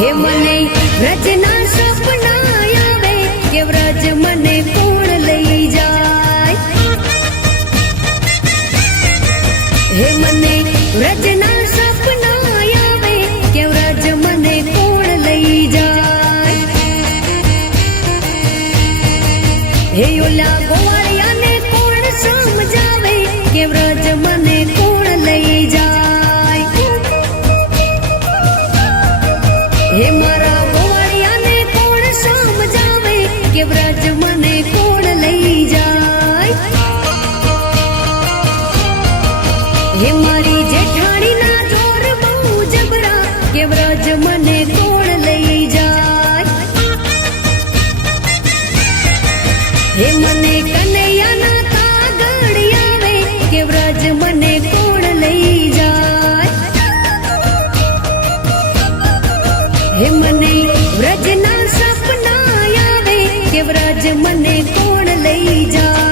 હે મને વ્રજના સપના આવે કે વ્રજ મને કોણ લઈ જાય હે મને વ્રજના સપના આવે કે વ્રજ મને કોણ લઈ જાય હે ઓલા ગોવાળિયાને કોણ સમજાવે કે વ્રજ મને કોણ લઈ જાય હે મારા ગોવાળિયાને કોણ સમજાવે કે વ્રજ મને કોણ લઈ જાય હે મારી જેઠાણીના જોર બહુ જબરા કે વ્રજ મને કોણ લઈ જાય હે મને કનૈયાના કાગળ આવે કે વ્રજ મને કોણ લઈ જાય હે મને વ્રજના સપના આવે કે વ્રજ મને કોણ લઈ જાય।